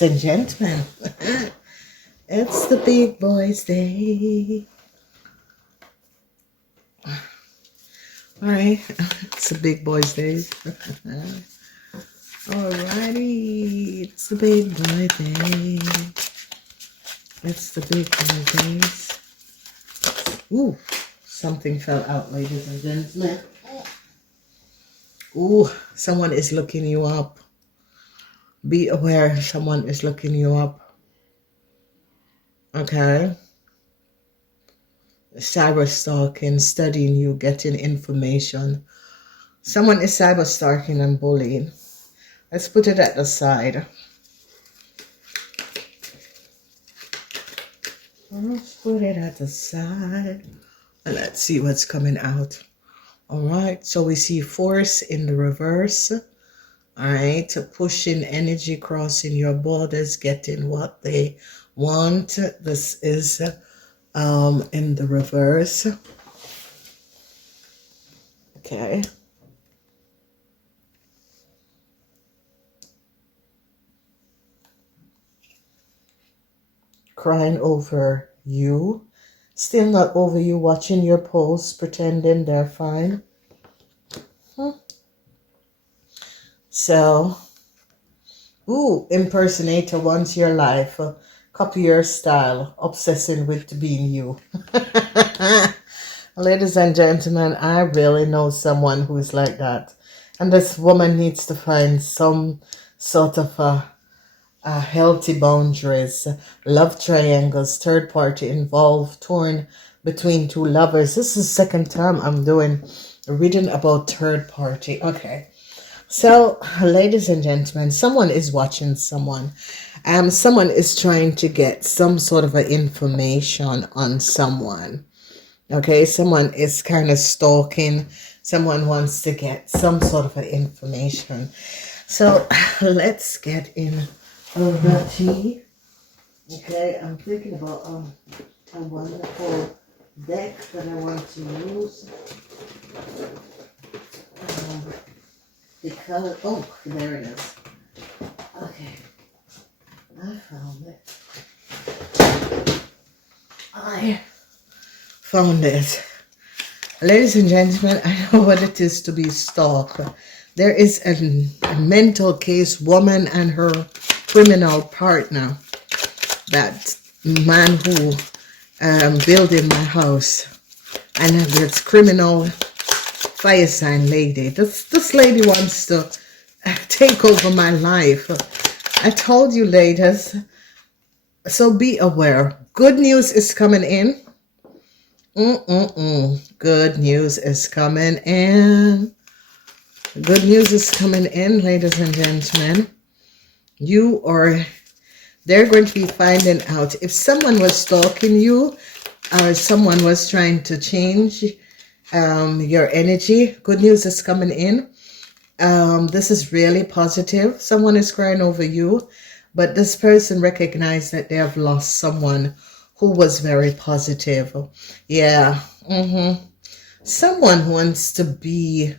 Ladies and gentlemen, it's the big boys' day. Alright, it's the big boys' day. Alrighty, it's the big boy day. It's the big boy days. Ooh, something fell out, ladies and gentlemen. Ooh, someone is looking you up. Be aware, someone is looking you up. Okay? Cyber stalking, studying you, getting information. Someone is cyber stalking and bullying. Let's put it at the side. Let's put it at the side. And let's see what's coming out. Alright, so we see force in the reverse. Alright, pushing energy, crossing your borders, getting what they want. This is in the reverse. Okay. Crying over you. Still not over you, watching your posts, pretending they're fine. So, ooh, impersonator wants your life. Copy your style, obsessing with being you. Ladies and gentlemen, I really know someone who is like that. And this woman needs to find some sort of a healthy boundaries, love triangles, third party involved, torn between two lovers. This is the second time I'm doing a reading about third party. Okay. So, ladies and gentlemen, someone is watching someone. Someone is trying to get some sort of information on someone. Okay, someone is kind of stalking. Someone wants to get some sort of information. So, let's get in the tea. Okay, I'm thinking about a wonderful deck that I want to use. Because, oh, there it is. Okay, I found it. Ladies and gentlemen, I know what it is to be stalked. There is a mental case, woman and her criminal partner. That man who built in my house. And this criminal fire sign lady. This lady wants to take over my life. I told you, ladies. So be aware. Good news is coming in. Good news is coming in. Good news is coming in, ladies and gentlemen. They're going to be finding out if someone was stalking you or someone was trying to change your energy. Good news is coming in. This is really positive. Someone is crying over you, but this person recognized that they have lost someone who was very positive. Yeah. Someone wants to be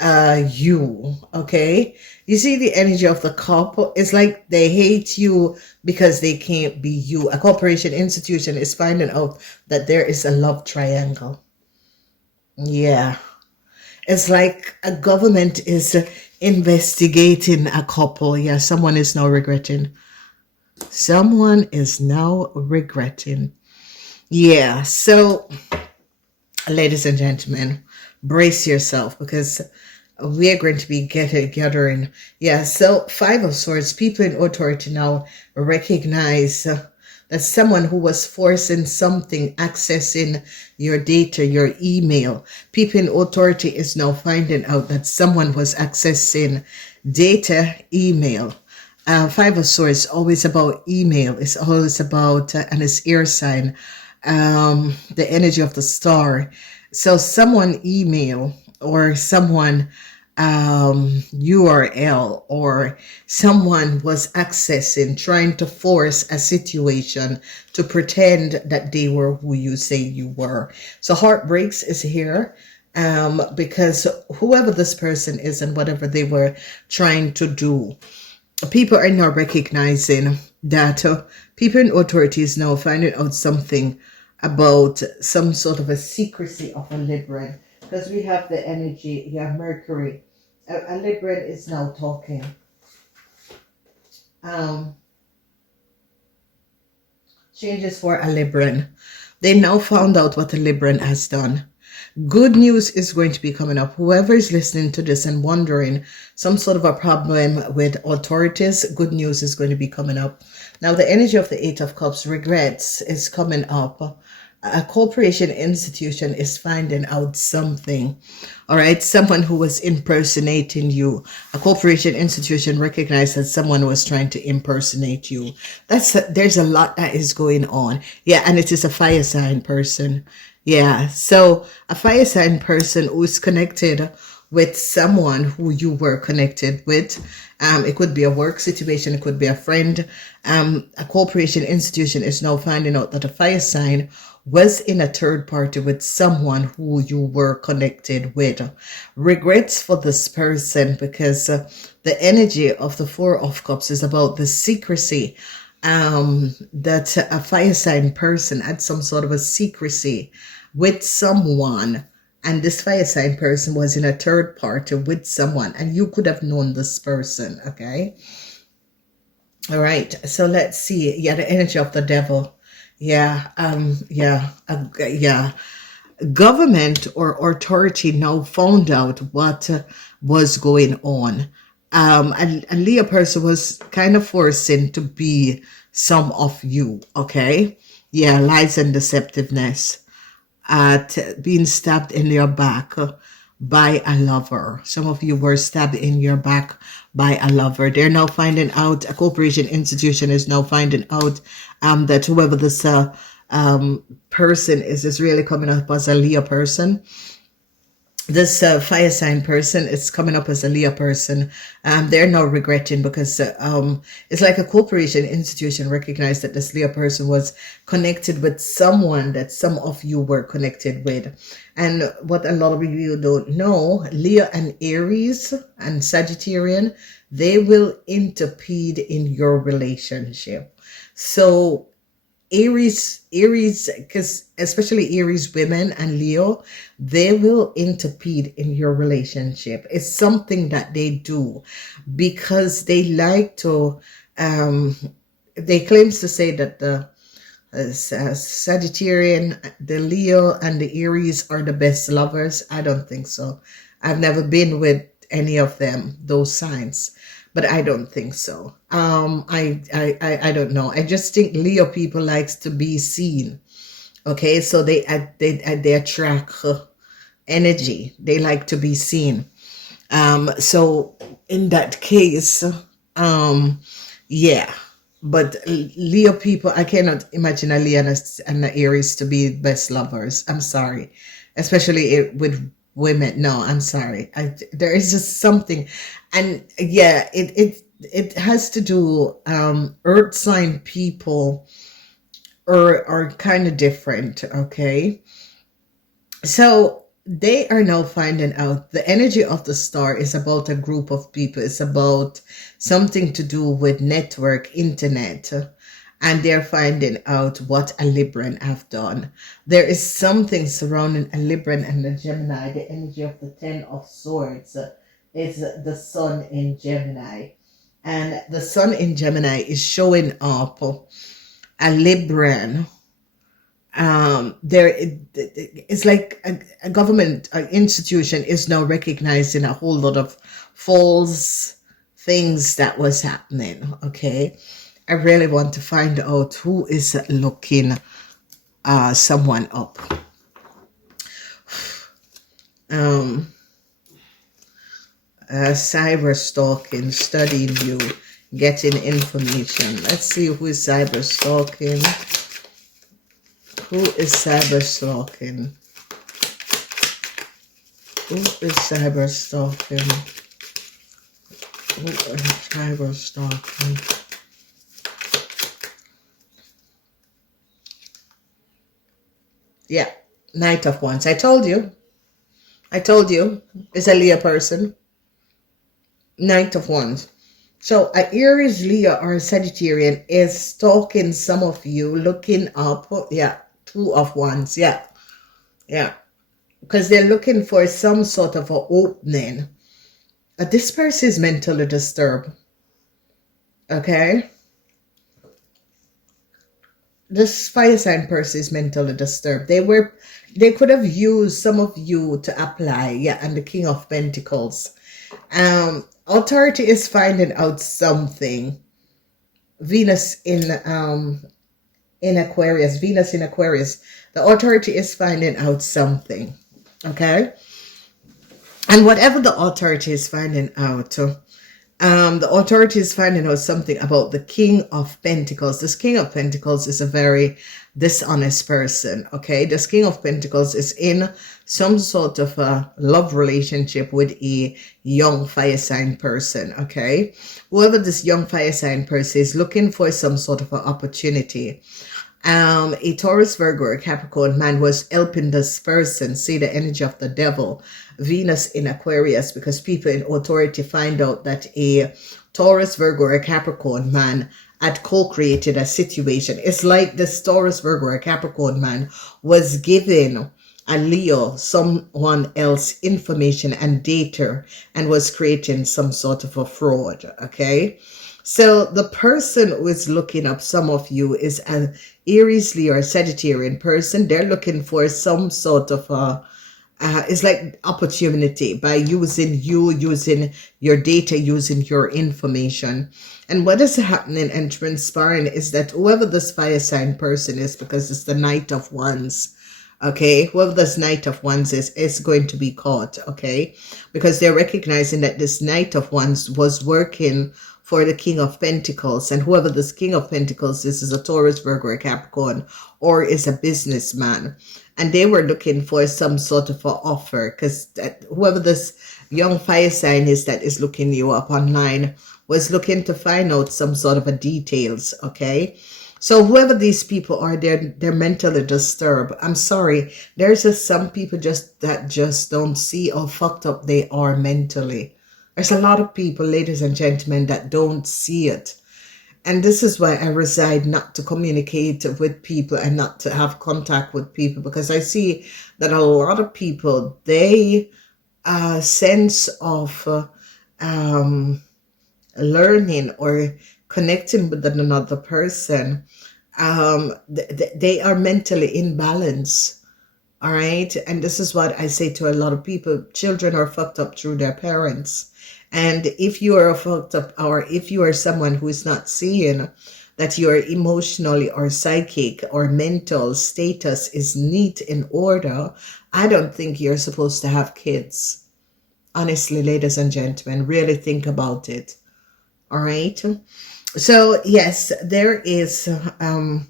you. Okay. You see the energy of the couple. It's like they hate you because they can't be you. A corporation institution is finding out that there is a love triangle. Yeah. It's like a government is investigating a couple. Yeah, someone is now regretting. Someone is now regretting. Yeah, so, ladies and gentlemen, brace yourself because we are going to be gathering. Yeah, so 5 of Swords, people in authority now recognize that someone who was forcing something, accessing your data, your email. People in authority is now finding out that someone was accessing data, email. 5 of Swords, always about email. It's always about, and it's air sign, the energy of the star. So someone email or someone URL or someone was accessing, trying to force a situation to pretend that they were who you say you were. So heartbreaks is here because whoever this person is and whatever they were trying to do, people are now recognizing that people in authority is now finding out something about some sort of a secrecy of a Libran, because we have the energy, you have Mercury. A Libran is now talking. Changes for a Libran. They now found out what a Libran has done. Good news is going to be coming up. Whoever is listening to this and wondering some sort of a problem with authorities, good news is going to be coming up. Now, the energy of the Eight of Cups, regrets, is coming up. A corporation institution is finding out something. All right, someone who was impersonating you. A corporation institution recognized that someone was trying to impersonate you. There's a lot that is going on. Yeah, and it is a fire sign person. Yeah, so a fire sign person who is connected with someone who you were connected with. It could be a work situation, it could be a friend. A corporation institution is now finding out that a fire sign was in a third party with someone who you were connected with. Regrets for this person, because the energy of the Four of Cups is about the secrecy. That a fire sign person had some sort of a secrecy with someone, and this fire sign person was in a third party with someone, and you could have known this person. Okay, all right, so let's see. Yeah, the energy of the devil. Yeah, government or authority now found out what was going on. A Leo person was kind of forcing to be some of you. Okay, yeah, lies and deceptiveness. At being stabbed in your back by a lover. Some of you were stabbed in your back by a lover. They're now finding out, a corporation institution is now finding out that whoever this person is really coming up as a Leo person. This fire sign person is coming up as a Leo person. They're now regretting, because it's like a corporation institution recognized that this Leo person was connected with someone that some of you were connected with. And what a lot of you don't know, Leo and Aries and Sagittarian, they will interpede in your relationship. So Aries, because especially Aries women and Leo, they will interpede in your relationship. It's something that they do because they like to, they claims to say that the Sagittarian, the Leo and the Aries are the best lovers. I don't think so. I've never been with any of them, those signs, but I don't think so. I don't know. I just think Leo people likes to be seen. Okay, so they attract energy. They like to be seen. So in that case, yeah. But Leo people, I cannot imagine a Leo and an Aries to be best lovers. I'm sorry, especially with women. No, I'm sorry. There is just something, and yeah, it has to do. Earth sign people are kind of different. Okay, so they are now finding out the energy of the star is about a group of people. It's about something to do with network, internet, and they're finding out what a Libran have done. There is something surrounding a Libran and a Gemini. The energy of the Ten of Swords is the sun in Gemini, and the sun in Gemini is showing up a Libran. It's like a government institution is now recognizing a whole lot of false things that was happening. Okay, I really want to find out who is looking someone up. Cyber stalking, studying you, getting information. Let's see who is cyber stalking. Who is cyber stalking? Who is cyber stalking? Who is cyber stalking? Yeah, Knight of Wands. I told you. It's a Leo person. Knight of Wands. So a Aries, Leo, or a Sagittarian is stalking some of you, looking up. Yeah, two of wands. Yeah, yeah. Because they're looking for some sort of an opening. This person is mentally disturbed. Okay? This fire sign person is mentally disturbed. They could have used some of you to apply. Yeah, and the King of Pentacles. Authority is finding out something. Venus in Aquarius. Venus in Aquarius. The authority is finding out something. Okay? And whatever the authority is finding out, the authority is finding out something about the King of Pentacles. This King of Pentacles is a very dishonest person, okay? This King of Pentacles is in some sort of a love relationship with a young fire sign person, okay? Whoever this young fire sign person is looking for some sort of an opportunity. A Taurus, Virgo, or Capricorn man was helping this person see the energy of the devil, Venus in Aquarius, because people in authority find out that a Taurus, Virgo, or Capricorn man had co-created a situation. It's like this Taurus, Virgo, or Capricorn man was giving a Leo someone else information and data and was creating some sort of a fraud, okay? So the person who is looking up some of you is an Aries, Leo, or Sagittarian person. They're looking for some sort of a, it's like opportunity by using your data, using your information. And what is happening and transpiring is that whoever this fire sign person is, because it's the Knight of Wands, okay, whoever this Knight of Wands is going to be caught, okay, because they're recognizing that this Knight of Wands was working for the King of Pentacles, and whoever this King of Pentacles is a Taurus, Virgo, or Capricorn, or is a businessman, and they were looking for some sort of an offer, because whoever this young fire sign is that is looking you up online was looking to find out some sort of a details, okay? So whoever these people are, they're mentally disturbed. I'm sorry, there's just some people that just don't see how fucked up they are mentally. There's a lot of people, ladies and gentlemen, that don't see it. And this is why I reside not to communicate with people and not to have contact with people, because I see that a lot of people, they sense of learning or connecting with another person, they are mentally imbalanced. All right. And this is what I say to a lot of people. Children are fucked up through their parents. And if you are fucked up, or if you are someone who is not seeing that your emotionally or psychic or mental status is neat in order, I don't think you're supposed to have kids. Honestly, ladies and gentlemen, really think about it. All right. So yes, there is a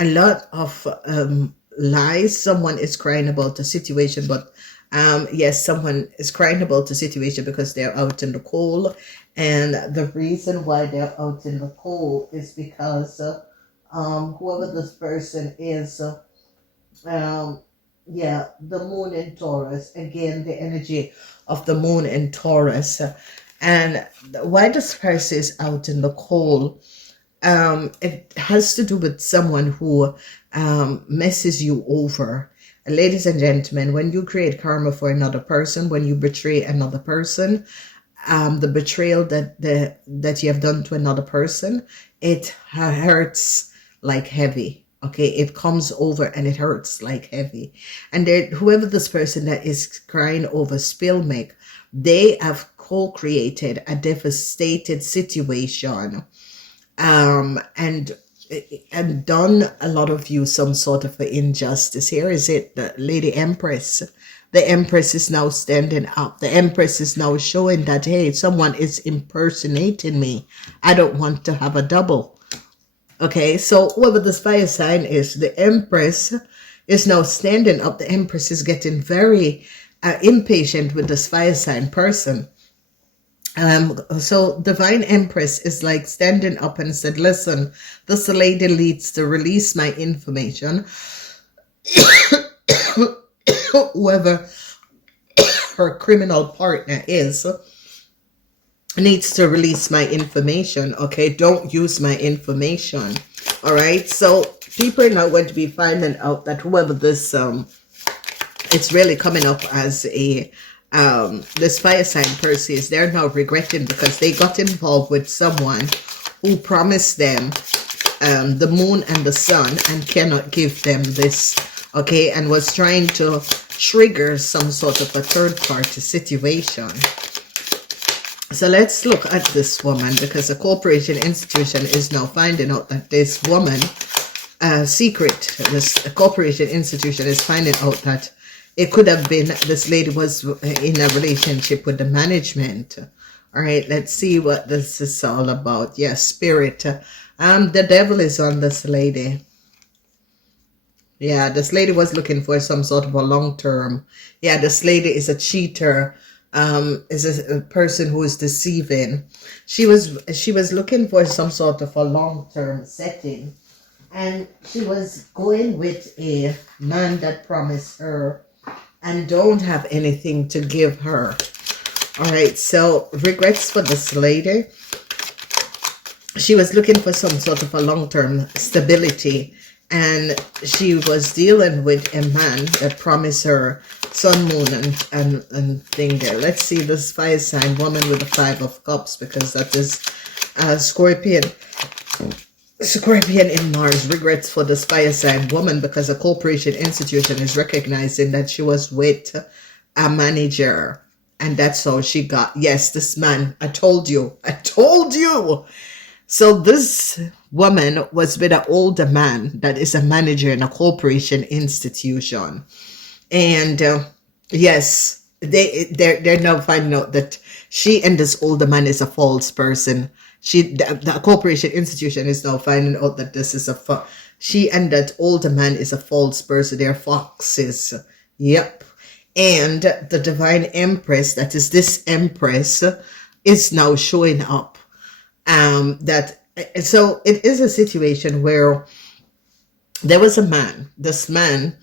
lot of lies. Someone is crying about the situation, but yes, someone is crying about the situation because they're out in the cold, and the reason why they're out in the cold is because whoever this person is, yeah, the moon in Taurus, again, the energy of the moon in Taurus, and why this person is out in the cold, it has to do with someone who messes you over. Ladies and gentlemen, when you create karma for another person, when you betray another person, the betrayal that you have done to another person, it hurts like heavy. Okay, it comes over and it hurts like heavy. And whoever this person that is crying over spill milk, they have co-created a devastated situation, and done a lot of you some sort of injustice. Here is it, the Lady Empress. The Empress is now standing up. The Empress is now showing that, hey, someone is impersonating me. I don't want to have a double. Okay, so whoever this fire sign is, the Empress is now standing up. The Empress is getting very impatient with this fire sign person. So Divine Empress is like standing up and said, listen, this lady needs to release my information. Whoever her criminal partner is, needs to release my information. Okay, don't use my information. All right, so people are now going to be finding out that whoever this it's really coming up as a this fire sign person is, they're now regretting because they got involved with someone who promised them the moon and the sun and cannot give them this, okay, and was trying to trigger some sort of a third party situation. So let's look at this woman, because a corporation institution is now finding out that this woman secret, this corporation institution is finding out that it could have been this lady was in a relationship with the management. All right, let's see what this is all about. Yes, spirit. The devil is on this lady. Yeah, this lady was looking for some sort of a long-term. Yeah, this lady is a cheater. Is a person who is deceiving. She was looking for some sort of a long-term setting, and she was going with a man that promised her and don't have anything to give her. All right, so regrets for this lady. She was looking for some sort of a long-term stability, and she was dealing with a man that promised her sun, moon, and thing there. Let's see this fire sign woman with the 5 of cups, because that is Scorpion in Mars. Regrets for this fire sign woman, because a corporation institution is recognizing that she was with a manager, and that's how she got, yes, this man. I told you. So this woman was with an older man that is a manager in a corporation institution. And yes, they're now finding out that she and this older man is a false person. The corporation institution is now finding out that this is she and that older man is a false person. They're foxes. Yep. And the divine empress, that is this empress, is now showing up. So it is a situation where there was a man. This man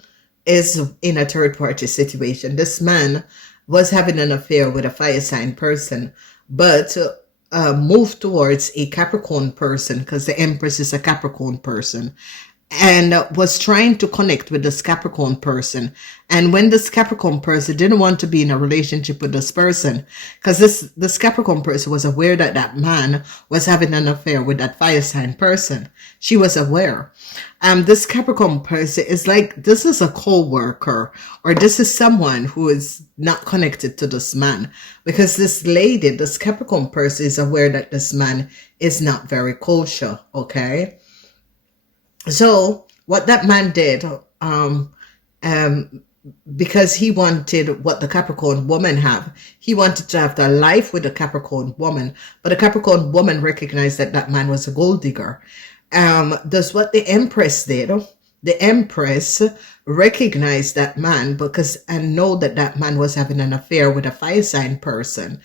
is in a third party situation. This man was having an affair with a fire sign person, but moved towards a Capricorn person, because the Empress is a Capricorn person, and was trying to connect with this Capricorn person. And when this Capricorn person didn't want to be in a relationship with this person, because this Capricorn person was aware that that man was having an affair with that fire sign person. She was aware. This Capricorn person is like, this is a co-worker, or this is someone who is not connected to this man, because this lady, this Capricorn person, is aware that this man is not very kosher. Okay. So what that man did, because he wanted what the Capricorn woman have, he wanted to have the life with the Capricorn woman, but the Capricorn woman recognized that that man was a gold digger. That's what the Empress did. The Empress recognized that man and know that that man was having an affair with a fire sign person,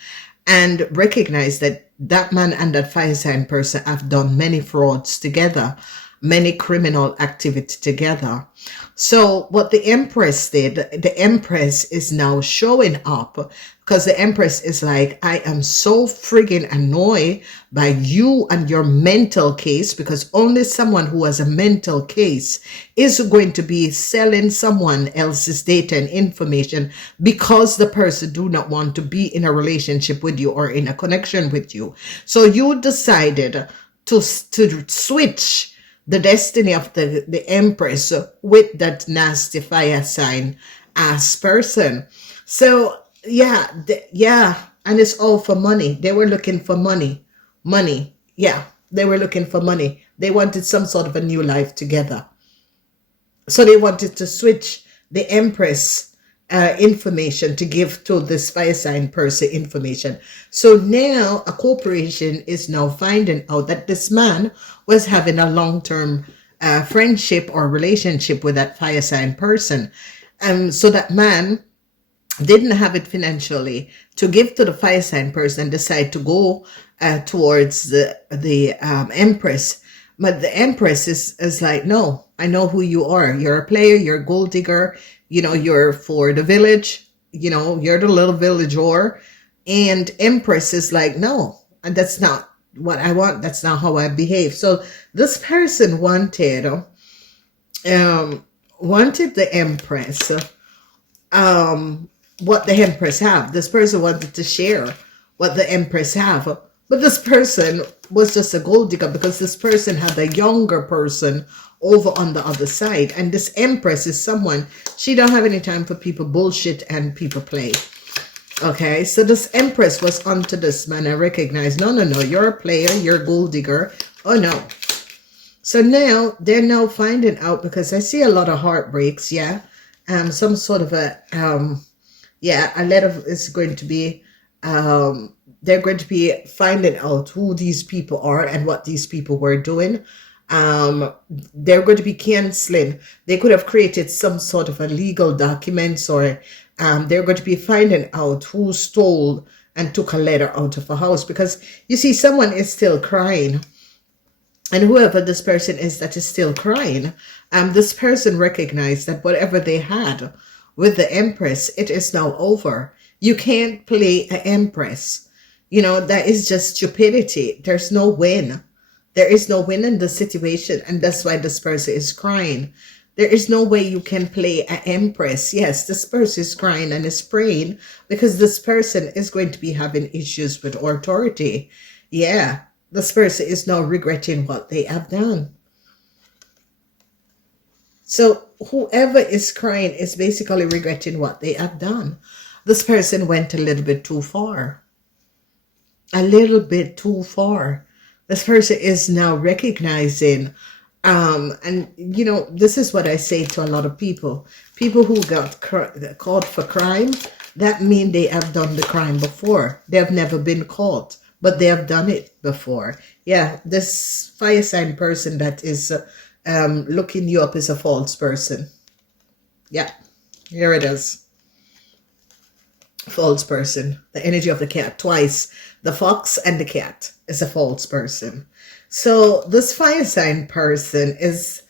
and recognized that that man and that fire sign person have done many frauds together, many criminal activity together. So what the Empress did, the Empress is now showing up, because the Empress is like, I am so friggin' annoyed by you and your mental case, because only someone who has a mental case is going to be selling someone else's data and information, because the person do not want to be in a relationship with you or in a connection with you. So you decided to switch the destiny of the Empress with that nasty fire sign ass person. So yeah, and it's all for money. They were looking for money. Yeah, they were looking for money. They wanted some sort of a new life together. So they wanted to switch the Empress information to give to this fire sign person information. So now a corporation is now finding out that this man was having a long-term friendship or relationship with that fire sign person. So that man didn't have it financially to give to the fire sign person and decide to go towards the Empress. But the Empress is like, no, I know who you are. You're a player, you're a gold digger, you're for the village, you're the little village whore. And Empress is like, no, and that's not what I want. That's not how I behave. So this person um, wanted the Empress, what the Empress have. This person wanted to share what the Empress have. But this person was just a gold digger because this person had a younger person over on the other side. And this Empress is someone, she don't have any time for people bullshit and people play. Okay, so this Empress was onto this man and recognized, no, no, no, you're a player, you're a gold digger. Oh, no. So now, they're now finding out, because I see a lot of heartbreaks, yeah. Some sort of a, yeah, a lot of it's going to be, they're going to be finding out who these people are and what these people were doing. They're going to be canceling. They could have created some sort of a legal documents, or they're going to be finding out who stole and took a letter out of a house, because you see, someone is still crying. And whoever this person is that is still crying, this person recognized that whatever they had with the Empress, it is now over. You can't play an Empress. You know, that is just stupidity. There's no win. There is no win in the situation. And that's why this person is crying. There is no way you can play an Empress. Yes, this person is crying and is praying because this person is going to be having issues with authority. Yeah, this person is now regretting what they have done. So whoever is crying is basically regretting what they have done. This person went a little bit too far. A little bit too far. This person is now recognizing, and you know, this is what I say to a lot of people. People who got caught for crime, that means they have done the crime before. They have never been caught, but they have done it before. Yeah, this fire sign person that is looking you up is a false person. Yeah, here it is. False person. The energy of the cat twice. The fox and the cat is a false person. So this fire sign person is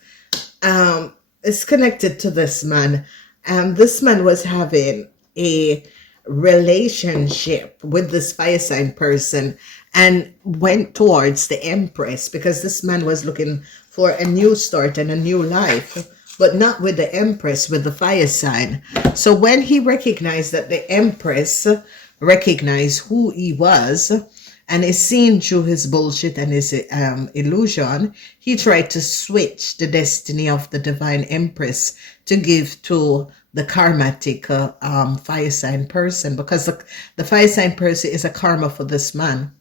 connected to this man. This man was having a relationship with this fire sign person and went towards the Empress because this man was looking for a new start and a new life, but not with the Empress, with the fire sign. So when he recognized that the Empress recognized who he was and is seen through his bullshit and his illusion, he tried to switch the destiny of the divine Empress to give to the karmatic fire sign person, because the fire sign person is a karma for this man.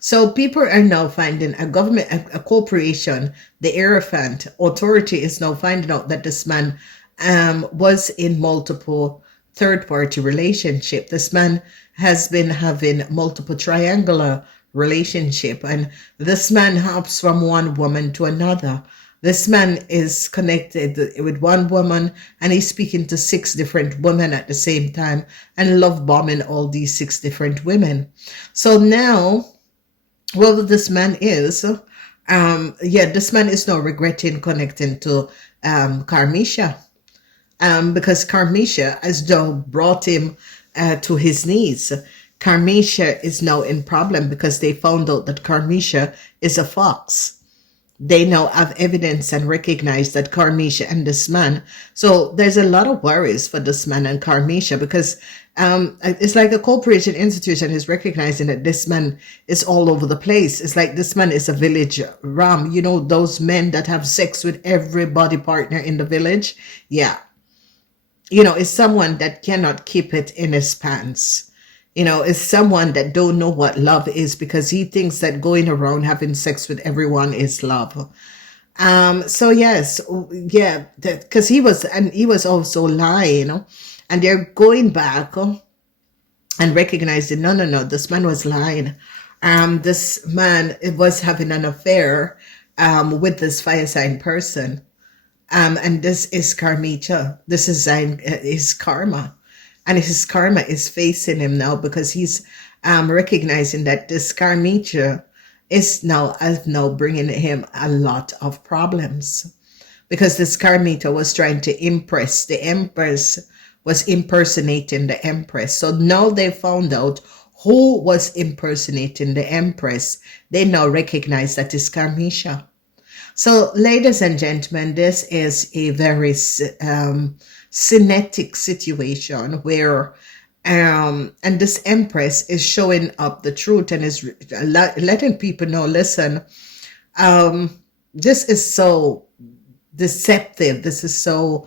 So people are now finding a government, a corporation, the Hierophant authority is now finding out that this man was in multiple third-party relationship. This man has been having multiple triangular relationship, and this man hops from one woman to another. This man is connected with one woman and he's speaking to 6 different women at the same time and love bombing all these 6 different women. So now, whoever this man is, yeah, this man is now regretting connecting to Karmisha, because Karmisha has now brought him to his knees. Karmisha is now in problem because they found out that Karmisha is a fox. They now have evidence and recognize that Karmisha and this man. So there's a lot of worries for this man and Karmisha, because it's like a corporation institution is recognizing that this man is all over the place. It's like this man is a village ram. You know, those men that have sex with every body partner in the village. Yeah. You know, it's someone that cannot keep it in his pants. You know, it's someone that don't know what love is because he thinks that going around having sex with everyone is love. So yes, yeah, because he was also lying, you know, and they're going back and recognizing, no, this man was lying. This man was having an affair with this fire sign person. And this is Karmisha. This is his karma. And his karma is facing him now because he's recognizing that this Karmisha is now bringing him a lot of problems. Because this Karmisha was trying to impress the Empress was impersonating the Empress. So now they found out who was impersonating the Empress. They now recognize that it's Karmisha. So, ladies and gentlemen, this is a very cinetic situation where and this Empress is showing up the truth and is letting people know, listen, this is so deceptive, this is so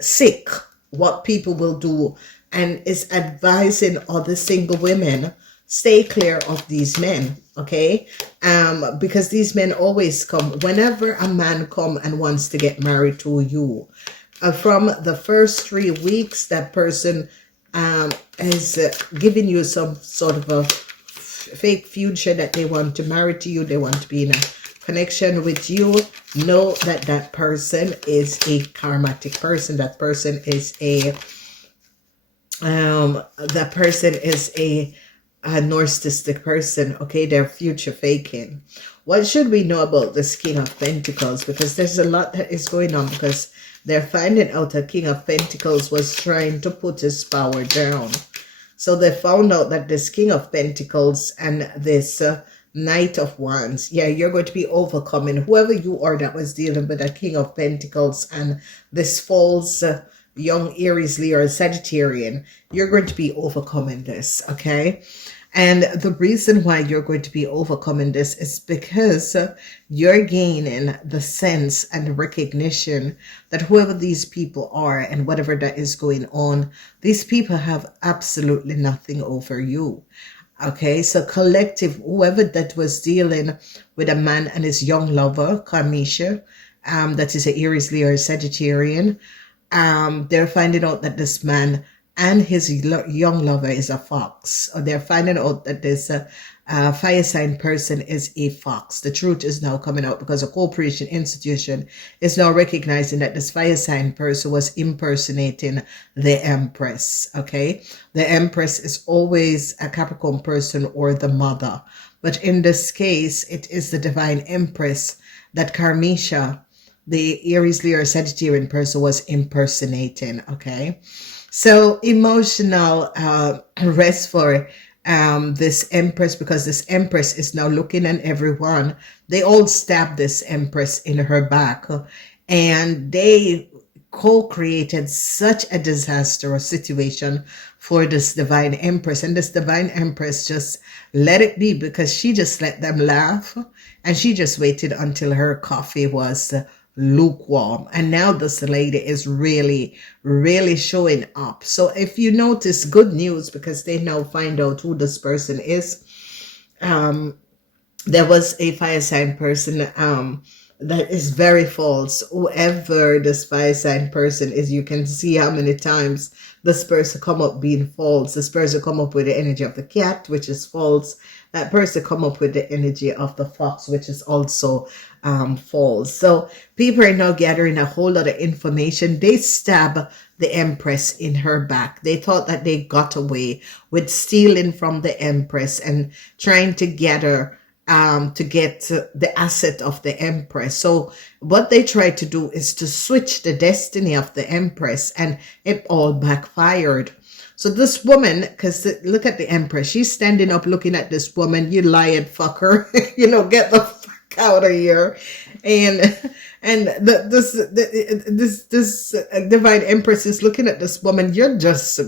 sick what people will do, and is advising other single women, stay clear of these men, okay? Because these men always come, whenever a man come and wants to get married to you, from the first 3 weeks, that person is giving you some sort of a fake future that they want to marry to you, they want to be in a connection with you. Know that that person is a karmatic person, that person is a narcissistic person, okay? They're future faking. What should we know about this King of Pentacles? Because there's a lot that is going on, because they're finding out that King of Pentacles was trying to put his power down. So they found out that this King of Pentacles and this Knight of Wands, yeah, you're going to be overcoming whoever you are that was dealing with a King of Pentacles and this false young Aries, Leo, or Sagittarian. You're going to be overcoming this, okay? And the reason why you're going to be overcoming this is because you're gaining the sense and recognition that whoever these people are and whatever that is going on, these people have absolutely nothing over you. Okay, so collective, whoever that was dealing with a man and his young lover, Karmisha, that is an Aries, Leo, or Sagittarian, they're finding out that this man and his young lover is a fox. Or they're finding out that this fire sign person is a fox. The truth is now coming out because a corporation institution is now recognizing that this fire sign person was impersonating the Empress. Okay, the Empress is always a Capricorn person or the mother, but in this case, it is the divine Empress that Karmisha, the Aries, Leo, or Sagittarian person, was impersonating. Okay, so emotional rest for this Empress, because this Empress is now looking at everyone. They all stabbed this Empress in her back, and they co-created such a disastrous situation for this divine Empress. And this divine Empress just let it be, because she just let them laugh, and she just waited until her coffee was lukewarm. And now this lady is really showing up. So if you notice, good news, because they now find out who this person is. There was a fire sign person that is very false. Whoever this fire sign person is, you can see how many times this person come up being false. This person come up with the energy of the cat, which is false. That person come up with the energy of the fox, which is also false. So people are now gathering a whole lot of information. They stab the Empress in her back. They thought that they got away with stealing from the Empress and trying to get her to get the asset of the Empress. So what they tried to do is to switch the destiny of the Empress, and it all backfired. So this woman, because look at the Empress, she's standing up looking at this woman. You lying fucker, you know, get the fuck out of here. And this divine Empress is looking at this woman. You're just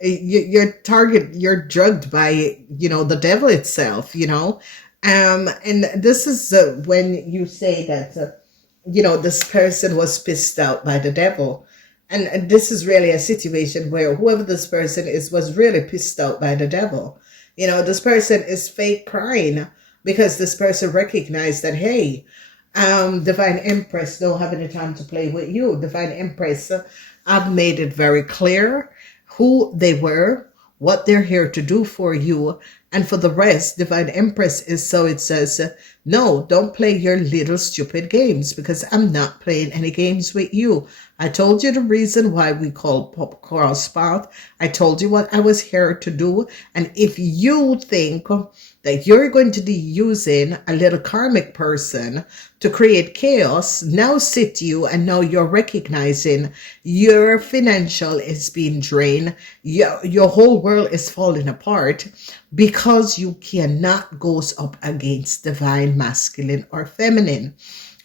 your target. You're drugged by, you know, the devil itself, you know. And this is when you say that you know, this person was pissed out by the devil. And this is really a situation where whoever this person is was really pissed out by the devil. You know, this person is fake crying because this person recognized that, hey, Divine Empress don't have any time to play with you. Divine Empress, I've made it very clear who they were, what they're here to do for you, And for the rest, Divine Empress is so it says, no, don't play your little stupid games because I'm not playing any games with you. I told you the reason why we call Pop Cross Path. I told you what I was here to do. And if you think that you're going to be using a little karmic person to create chaos, now sit you and now you're recognizing your financial is being drained. Your whole world is falling apart because you cannot go up against divine masculine or feminine.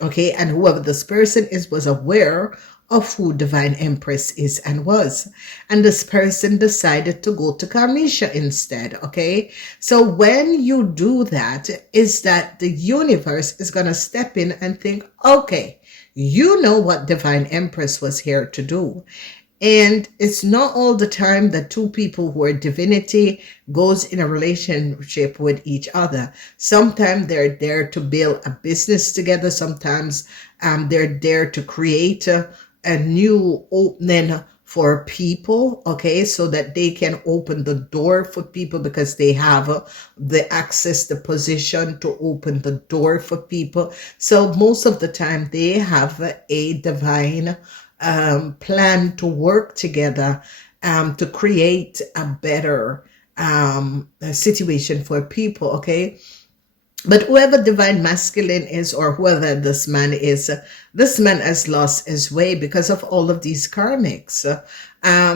Okay, and whoever this person is was aware of who Divine Empress is and was. And this person decided to go to Karmisha instead, okay? So when you do that, is that the universe is going to step in and think, okay, you know what Divine Empress was here to do. And it's not all the time that two people who are divinity goes in a relationship with each other. Sometimes they're there to build a business together. Sometimes they're there to create a new opening for people, okay, so that they can open the door for people because they have the access, the position to open the door for people. So most of the time they have a divine plan to work together to create a better situation for people, okay? But whoever divine masculine is or whoever this man is, this man has lost his way because of all of these karmics.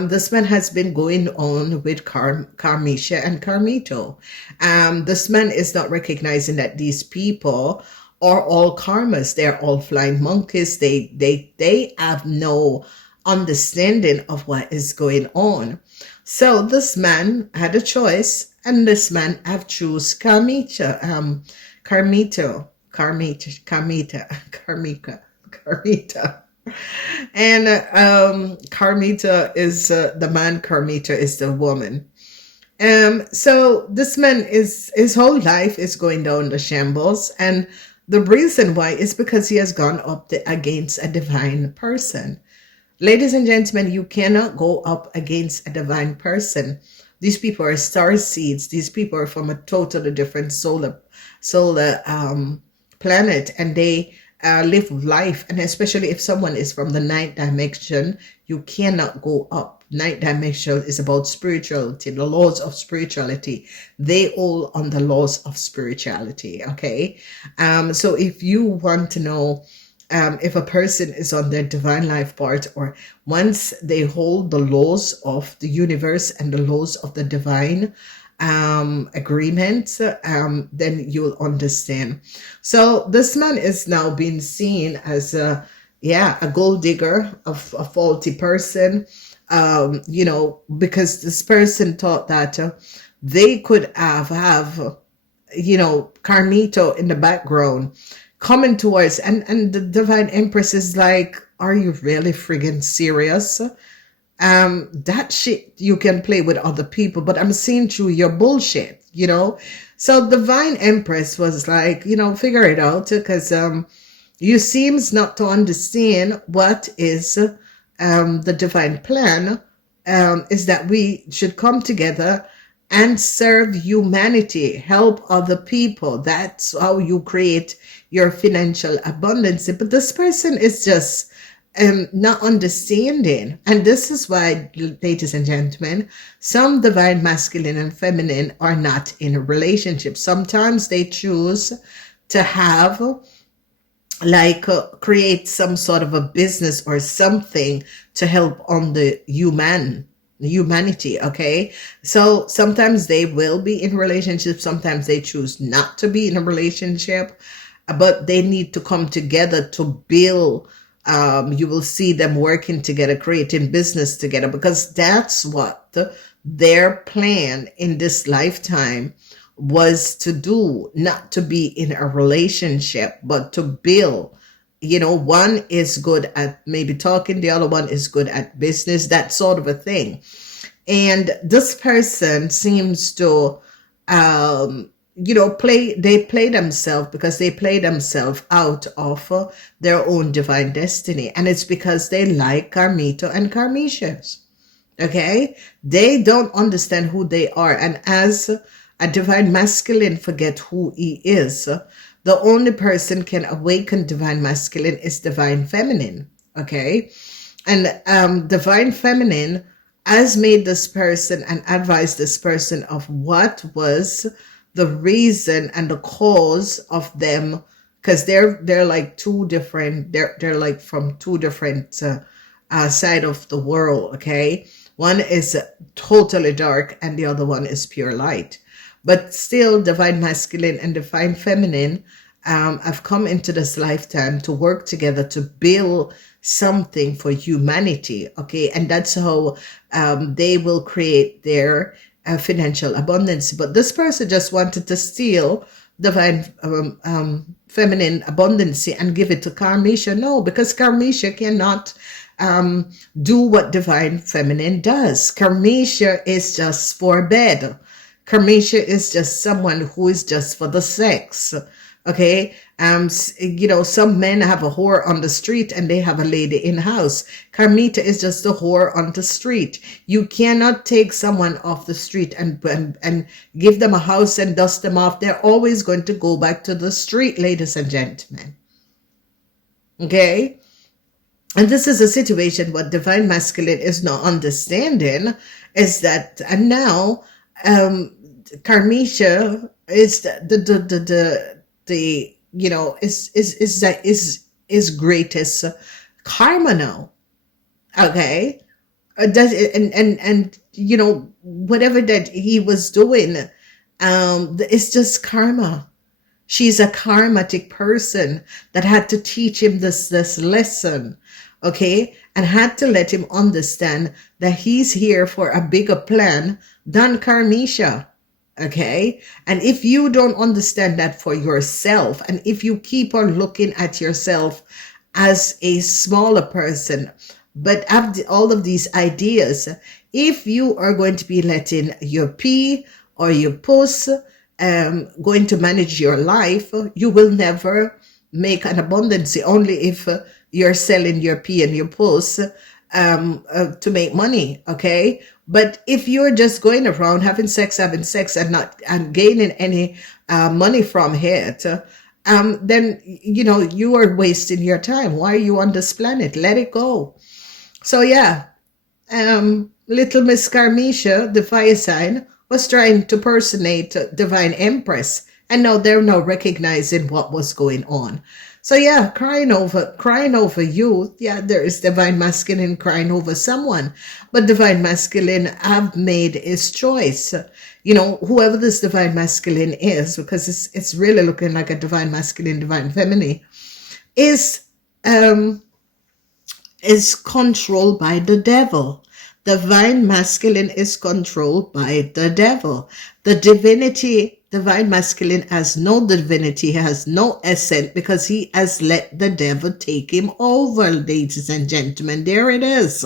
This man has been going on with Karmisha and Karmito. This man is not recognizing that these people are all karmas. They're all flying monkeys. They have no understanding of what is going on. So this man had a choice, and this man have choose Karmita. And Karmita is the man, Karmita is the woman. So this man is, his whole life is going down the shambles, and the reason why is because he has gone up against a divine person. Ladies and gentlemen, you cannot go up against a divine person. These people are star seeds. These people are from a totally different solar planet, and they live life. And especially if someone is from the ninth dimension, you cannot go up. Ninth dimension is about spirituality, the laws of spirituality. They all on the laws of spirituality. Okay, so if you want to know if a person is on their divine life part, or once they hold the laws of the universe and the laws of the divine agreement, then you'll understand. So this man is now being seen as a gold digger, a faulty person, you know, because this person thought that they could have, you know, Carmito in the background coming towards, and the divine empress is like, are you really friggin' serious? That shit you can play with other people, but I'm seeing through your bullshit, you know? So divine empress was like, you know, figure it out, because you seems not to understand what is the divine plan, is that we should come together and serve humanity, help other people. That's how you create your financial abundance. But this person is just not understanding. And this is why, ladies and gentlemen, some divine masculine and feminine are not in a relationship. Sometimes they choose to have create some sort of a business or something to help on the humanity, okay? So sometimes they will be in relationships, sometimes they choose not to be in a relationship, but they need to come together to build. You will see them working together, creating business together, because that's what their plan in this lifetime was to do, not to be in a relationship, but to build. You know, one is good at maybe talking, the other one is good at business, that sort of a thing. And this person seems to, you know, they play themselves because they play themselves out of their own divine destiny. And it's because they like Karmito and Karmishas. Okay? They don't understand who they are. And as A divine masculine forget who he is. The only person can awaken divine masculine is divine feminine. Okay. And divine feminine has made this person and advised this person of what was the reason and the cause of them, because they're like two different, they're like from two different side of the world. Okay, one is totally dark and the other one is pure light, but still divine masculine and divine feminine have come into this lifetime to work together to build something for humanity. Okay, and that's how they will create their financial abundance. But this person just wanted to steal divine feminine abundance and give it to Karmisha. No, because Karmisha cannot do what divine feminine does. Karmisha is just for bed. Karmisha is just someone who is just for the sex. Okay, some men have a whore on the street and they have a lady in house. Karmita is just a whore on the street. You cannot take someone off the street and give them a house and dust them off. They're always going to go back to the street, ladies and gentlemen. Okay, and this is a situation what divine masculine is not understanding is that, and now Karmisha is is greatest karma now. Okay, and whatever that he was doing, it's just karma. She's a karmatic person that had to teach him this lesson, okay, and had to let him understand that he's here for a bigger plan than Karmisha. Okay, and if you don't understand that for yourself, and if you keep on looking at yourself as a smaller person, but have all of these ideas, if you are going to be letting your pee or your puss going to manage your life, you will never make an abundance. Only if you're selling your pee and your puss to make money. Okay, but if you're just going around having sex and not and gaining any money from it, then you are wasting your time. Why are you on this planet? Let it go. So yeah, little Miss Karmisha, the fire sign, was trying to personate Divine Empress, and now they're now recognizing what was going on. So yeah, crying over you. Yeah, there is divine masculine crying over someone, but divine masculine have made his choice. Whoever this divine masculine is, because it's really looking like a divine masculine, divine feminine, is controlled by the devil. Divine masculine is controlled by the devil. The divinity, divine masculine has no divinity, has no essence, because he has let the devil take him over, ladies and gentlemen. There it is.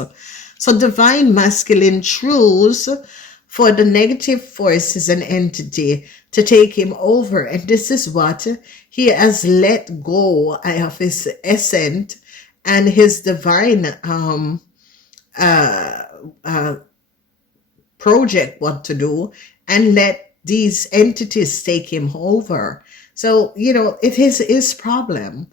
So divine masculine choose for the negative forces and entity to take him over. And this is what he has let go of his essence and his divine project what to do, and let these entities take him over. So it is his problem.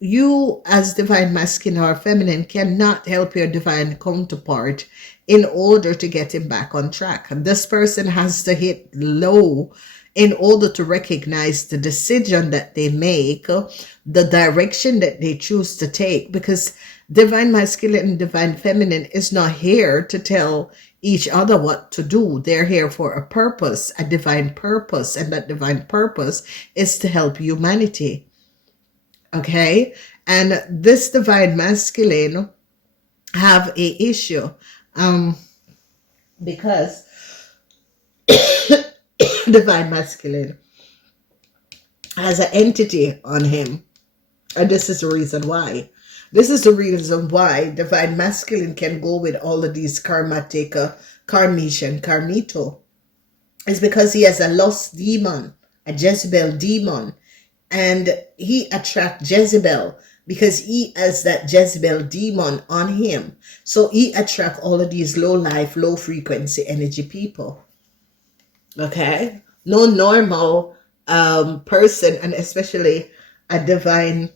You as divine masculine or feminine cannot help your divine counterpart in order to get him back on track. This person has to hit low in order to recognize the decision that they make, the direction that they choose to take, because divine masculine and divine feminine is not here to tell each other what to do. They're here for a purpose, a divine purpose, and that divine purpose is to help humanity. Okay? And this divine masculine have a issue because divine masculine has an entity on him, and this is the reason why. This is the reason why divine masculine can go with all of these karmatic, Karmisha and Karmito. It's because he has a lost demon, a Jezebel demon, and he attracts Jezebel because he has that Jezebel demon on him. So he attracts all of these low life, low frequency energy people. Okay? No normal person, and especially a divine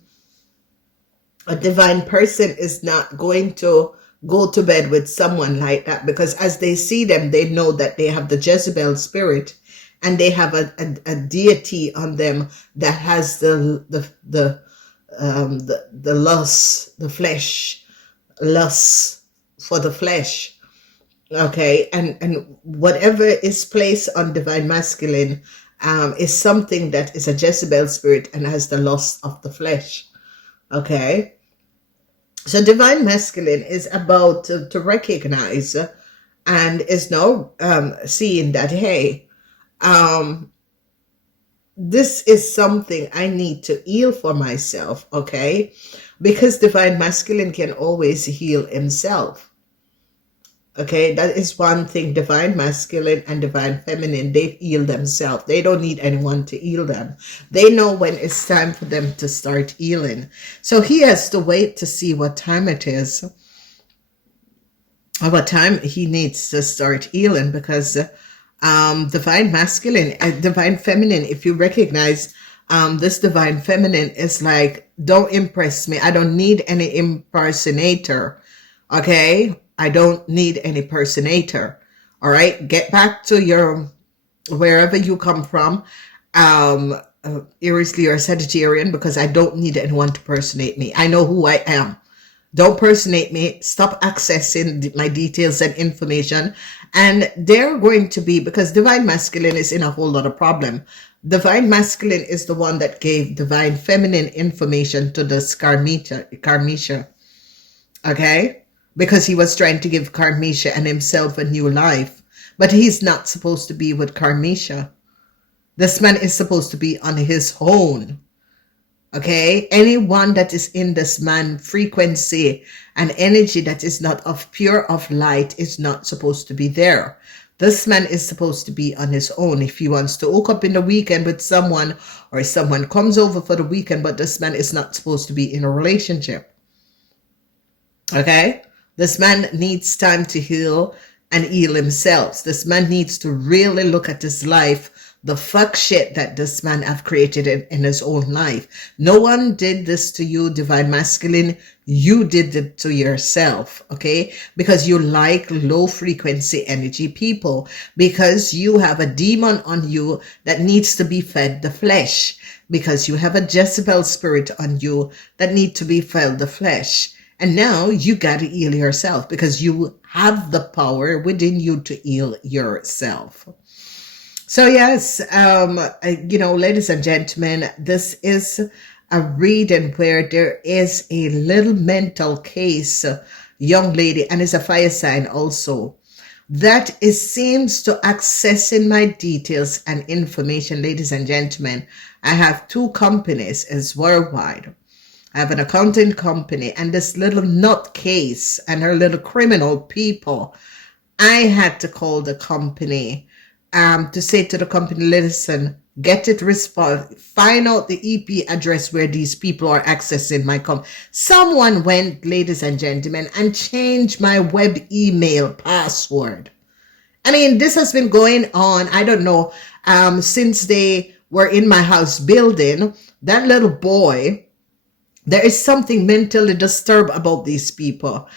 person, is not going to go to bed with someone like that, because as they see them, they know that they have the Jezebel spirit, and they have a deity on them that has the lust, the flesh, lust for the flesh. Okay, and whatever is placed on divine masculine is something that is a Jezebel spirit and has the lust of the flesh. Okay, so divine masculine is about to recognize and is now seeing that, hey, this is something I need to heal for myself. Okay, because divine masculine can always heal himself. Okay, that is one thing. Divine masculine and divine feminine, they heal themselves. They don't need anyone to heal them. They know when it's time for them to start healing. So he has to wait to see what time it is, or what time he needs to start healing, because divine masculine and divine feminine, if you recognize this divine feminine, is like, don't impress me. I don't need any impersonator. Okay, I don't need any personator. All right, get back to your wherever you come from, Aries, Leo, or Sagittarian, because I don't need anyone to personate me. I know who I am. Don't personate me. Stop accessing my details and information. And they're going to be, because divine masculine is in a whole lot of problem. Divine masculine is the one that gave divine feminine information to this Karmisha. Okay? Because he was trying to give Karmisha and himself a new life. But he's not supposed to be with Karmisha. This man is supposed to be on his own. Okay? Anyone that is in this man frequency and energy that is not of pure of light is not supposed to be there. This man is supposed to be on his own. If he wants to hook up in the weekend with someone, or someone comes over for the weekend, but this man is not supposed to be in a relationship. Okay? This man needs time to heal and heal himself. This man needs to really look at his life, the fuck shit that this man have created in his own life. No one did this to you, divine masculine. You did it to yourself, okay? Because you like low frequency energy people, because you have a demon on you that needs to be fed the flesh, because you have a Jezebel spirit on you that need to be fed the flesh. And now you got to heal yourself, because you have the power within you to heal yourself. So yes, ladies and gentlemen, this is a reading where there is a little mental case, young lady, and it's a fire sign also, that seems to accessing my details and information. Ladies and gentlemen, I have two companies, it's worldwide. I have an accounting company, and this little nutcase and her little criminal people, I had to call the company to say to the company, listen, get it response, find out the EP address where these people are accessing my Someone went, ladies and gentlemen, and changed my web email password. I mean, this has been going on, I don't know, since they were in my house building. That little boy, there is something mentally disturbed about these people.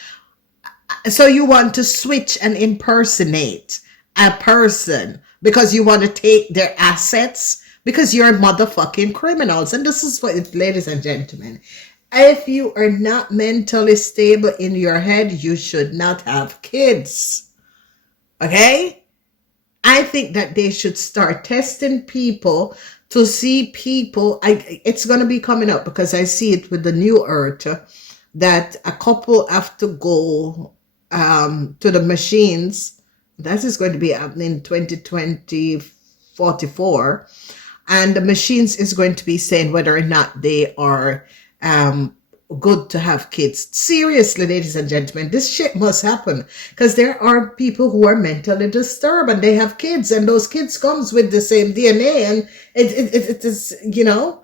So you want to switch and impersonate a person because you want to take their assets, because you're motherfucking criminals. And this is what, ladies and gentlemen, if you are not mentally stable in your head, you should not have kids. Okay? I think that they should start testing people to see people. It's going to be coming up, because I see it with the new earth, that a couple have to go to the machines. That is going to be happening in 2044. And the machines is going to be saying whether or not they are good to have kids. Seriously, ladies and gentlemen, this shit must happen, because there are people who are mentally disturbed and they have kids, and those kids comes with the same DNA, and it is, you know.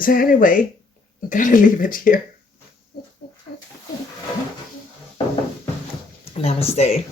So anyway, gotta leave it here. Namaste.